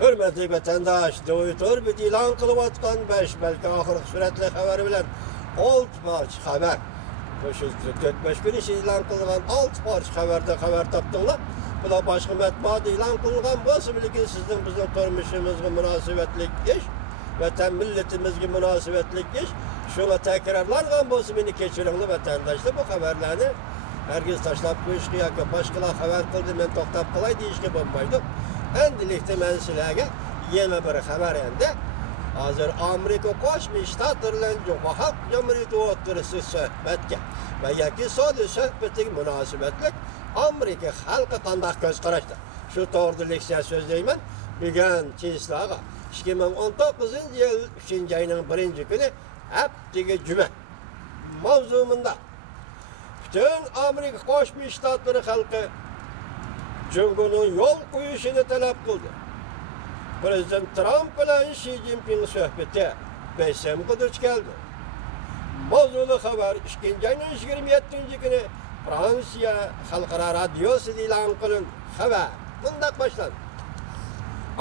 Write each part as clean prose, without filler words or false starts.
Hürmetli vatandaş, Doğutur bir ilan kılıvatkan 5 belki ahırlık süretle haber bilen 6 parça haber. Şu 4-5 gün için ilan kılgan 6 parça haberde haber taptılar. Bu da başka matbuat ilan kılgan bu bilgi sizin bizim tormuşumuzga münasebetlik iş ve milletimizge münasebetlik iş. Şuna tekrarlargan bu meni keçiringli vatandaşlar bu haberlerini herkes taşlap koyuşku yoki başkalar haber kıldı men to'xtab qilay deyishga bo'lmaydi. Endilikda men sizlarga yana bir xabar endi. Hozir Amerika Qo'shma Shtatlar Xalq Jamhuriyati o'rtasida suhbatga va yoki sodi suhbatga munosabatlik Amerika xalqi qanday ko'z qarashdi. Shu to'g'riliq so'zlayman. Bugun Teslaga 2019-yil 3-oyning 1-kuni haftaga juma mavzumunda bütün Amerika Qo'shma Shtatlari xalqi Cumhuriyet'in yol qo'yishini talab qildi. Prezident Trump bilan Xi Jinping suhbati Beyshamga duch keldi. Mavzuli xabar 2-oyning 27-kuni Fransiya xalqaro radiosida e'lon qilindi. Xabar bunday boshlandi.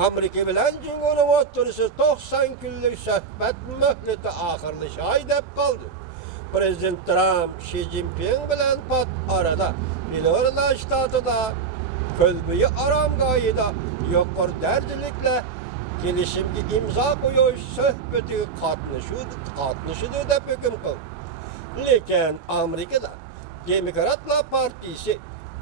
Amerika bilan Cumhuriyet o'rtasida 90 kunlik suhbat muhlati oxirlashay deb qoldi. Prezident Trump Xi Jinping bilan pat arada Florida shtatida Ko'lbiyi oromgohida yuqori darajalikla kelishimga imzo qo'yish suhbatiga qatnashdi deb hukm qildi. Lekin Amerikada Demokratlar partiyasi,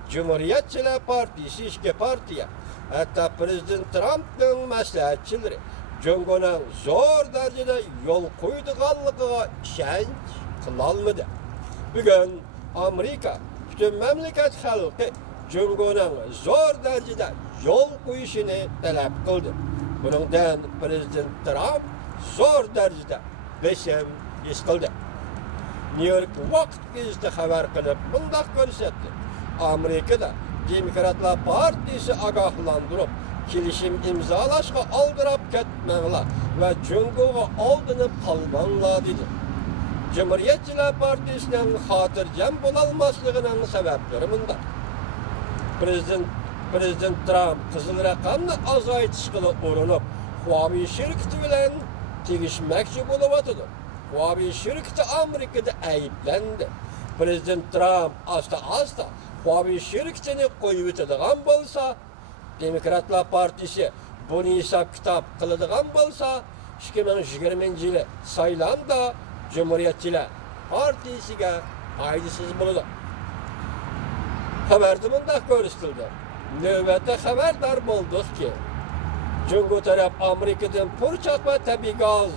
Cumhuriyetçiler partiyasi, ikki partiya, hatto Prezident Trumpning maslahatchilari Cumhuriyetning zo'r darajada yo'l qo'ydiganligiga ishonch qilolmadi. Bugun Amerika bütün mamlakat xalqi Cumhuriyetning zo'r darajada yo'l qo'yishini talab qildi. Buningdan Prezident Trump zo'r darajada besham his qildi. New York vaqt gazetasi xabar qilib bunday ko'rsatdi. Amerikada Demokratlar partiyasi ogohlantirib, kelishim imzolashga oldirab ketmanglar va Cumhuriyetga oldinib qolmanglar dedi. Cumhuriyetçiler partiyasining xotirjam bo'lolmasligining sabablari bunda. Prezident Trump qizil raqamni azaytishga urinib, Huawei shirkati bilan tegishmoqchi bo'layotdi. Huawei shirkati Amerikada ayblandi. Prezident Trump asta Huawei shirkatini qo'yib o'tadigan bo'lsa, Demokratlar partiyasi buni hisob-kitob qiladigan bo'lsa, 2020-yil saylovda Cumhuriyetçiler partiyasiga foydasiz bo'ladi. Xabarda bunday ko'rsatildi. Navbatda xabardor bo'ldikki, Cumhuriyet taraf Amerikadan purchoq va tabiiy gaz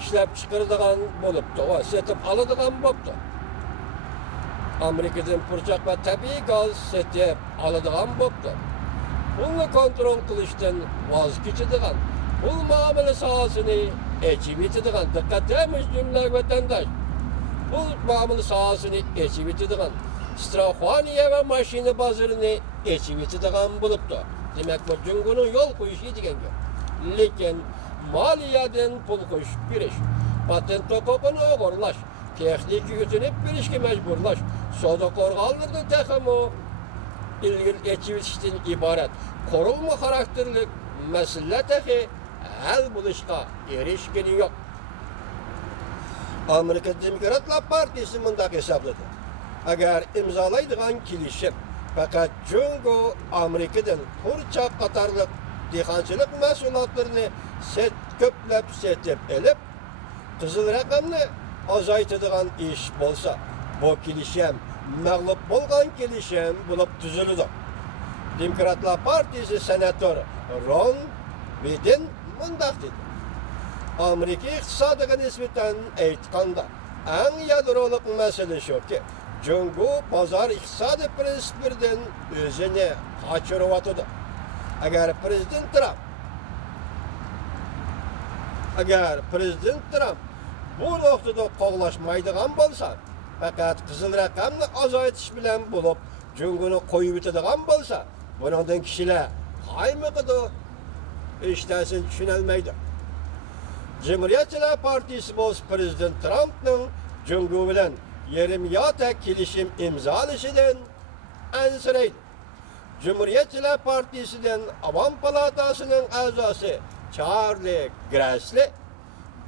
ishlab chiqaradigan bo'libdi va sotib oladigan bo'libdi. Amerikadan purchoq va tabiiy gaz sotib oladigan bo'libdi. Buni kontrol qilishdan voz kechadigan, bu muomala sohasini echib etadigan, diqqatimiz jumla vatandosh. Bu muomala sohasini echib etadigan, strafoniya va mashina bozorini echib etadigan bo'libdi. Demak, bu Cumhuriyetning yo'l qo'yishi degan gap. Lekin moliyadan pul qo'shib berish, patent huquqini o'g'irlash, texnik yutunib berishga majburlash, savdo qo'rg'onlarida taxamo ilgir echib etishdan iborat qurilma xarakterli masala tahi hal bo'lishga erishgani yo'q. Amerika Demokratlar partiyasi bunday hisobladi. Agar imzolaydigan kelishim faqat Cumhuriyet Amerikadan purchoq qatorli dehqonchilik mahsulotlarini ko'plab setib elib, qizil raqamni azaytadigan ish bo'lsa, bu kelishim mag'lub bo'lgan kelishim bo'lib tuziladi. Demokratlar partiyasi senatori Ron Biden bunday dedi. Amerika iqtisodiga nisbatan aytganda eng yadrolik masala shuki, Cumhuriyet bozor iqtisodi prinsiplaridan o'zini qochiryotdi. Agar Prezident Trump bu nuqtada qo'llashmaydigan bo'lsa, faqat qizil raqamni azaytish bilan bo'lib, Cumhuriyetni qo'yib o'tadigan bo'lsa, bundan kishilar qaymiqidi hech narsani tushunolmaydi. Cumhuriyetçiler partiyasi bo'lsa Prezident Trumpning Cumhuriyet bilan yarim yota kelishim imzolashidan ansiraydi. Cumhuriyetçiler Partisi'nin Avam Palatası'nın azası Charlie Grassley,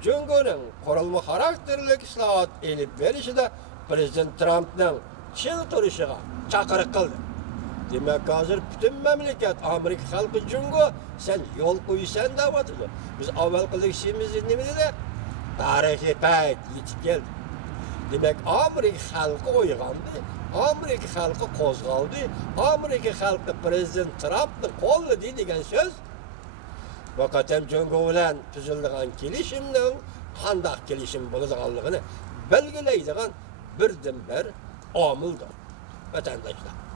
Cumhur'un kurulma karakterlik islahat elip verişide Prezident Trump'ın çığ turuşuğa çakırık kıldı. Demek hazır bütün memleket Amerika halkı Cumhur sen yol koysan da vatıdı. Biz avval kıldık işimizi ne de tarihi pek yetip geldi. Demek Amerika halkı oygandı, Amerika halkı kozgaldı, Amerika halkı Prezident Trump'ın kollu degan söz. Fakat hem Cumhur bilen tuzulgan kelişimden qandaq kelişim bo'ladiganligini belgilaydigan birdan-bir omildir. Vatandaşlar.